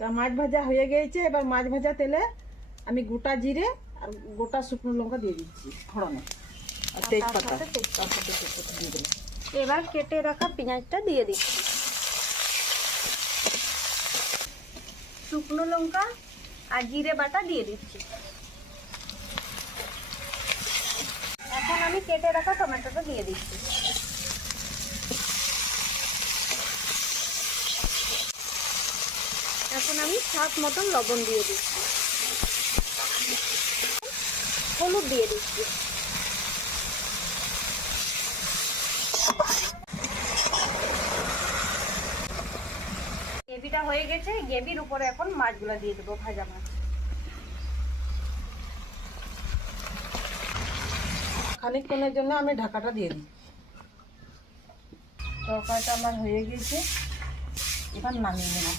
তা মাছ ভাজা হয়ে গিয়েছে। এবার মাছ ভাজা তেলে আমি গোটা জিরে আর গোটা শুকনো লঙ্কা দিয়ে দিচ্ছি ফোড়নে, আর তেজপাতা দিয়ে দিলাম। এবার কেটে রাখা পেঁয়াজটা দিয়ে দিচ্ছি, শুকনো লঙ্কা আর জিরে বাটা দিয়ে দিচ্ছি। এখন আমি কেটে রাখা টমেটোটা দিয়ে দিচ্ছি। এখন আমি স্বাদ মতন লবণ দিয়ে দিচ্ছি, হলুদ দিয়ে দিচ্ছি। গ্রেভিটা হয়ে গেছে, গ্রেভির উপরে এখন মাছগুলো দিয়ে দেবো, ভাজা মাছ। খানিকক্ষণের জন্য আমি ঢাকাটা দিয়ে দিই। তরকারিটা আমার হয়ে গেছে, এবার নামিয়ে নেব।